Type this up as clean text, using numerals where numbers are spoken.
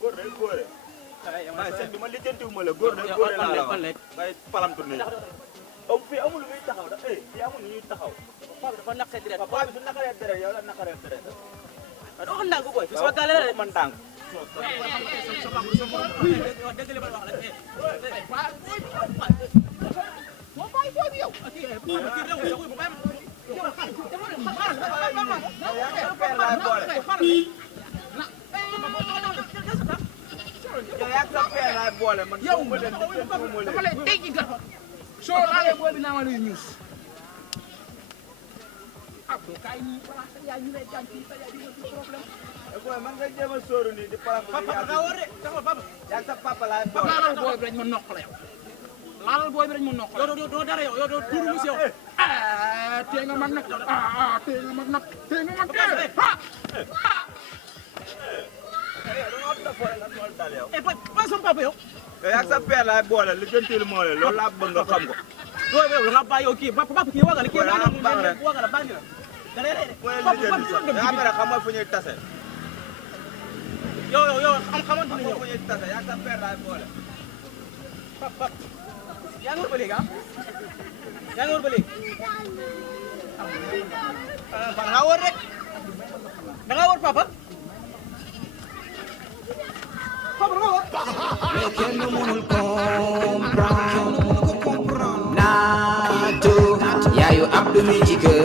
góor day góore. waaye sëñ bi ma lijjantiwuma la góor day góore laa la wax ngay palamtu nii. fii amul lu muy taxaw da fii amul lu ñuy taxaw. papa dafa naqaree deret. papa bi su naqaree deret yow la naqaree deret. doo ko ndànk boy fi soo gaale la de man ndànk. yow dafa lay tey ci gàtt soo laalee booy bi naa ma lay ñuus ah kay nii voilà sa yaay ñu lay jàng fii sa yaay di nga problème. man nga jéem a sóoru nii di palamtu. papa nga war de sama papa. yaa sa papa laay boole. laalal booy bi rek ma noq la yow laalal booy bi rek ma noq la yow doo dara yow doo tuuru mu si yow. tee nga mag nag tee nga mag nag tee nga mag pas sama papa yow. yaa sa père laay boole li gëntil moo le loolu laa bëgg nga xam ko. yow nga bàyyi yow kii papa kii waga la kii waga la bànni la. yaa pare xam nga fu ñuy tase. yow xamante ni fu ñuy tase yaa sa père laay boole. papa yaa ngi wër ba léegi yaa ngi wër ba léegi. da nga wër rek da nga wër papa. Mais kenn mënul comprendre Naatu yaayu Abdou mi ci kër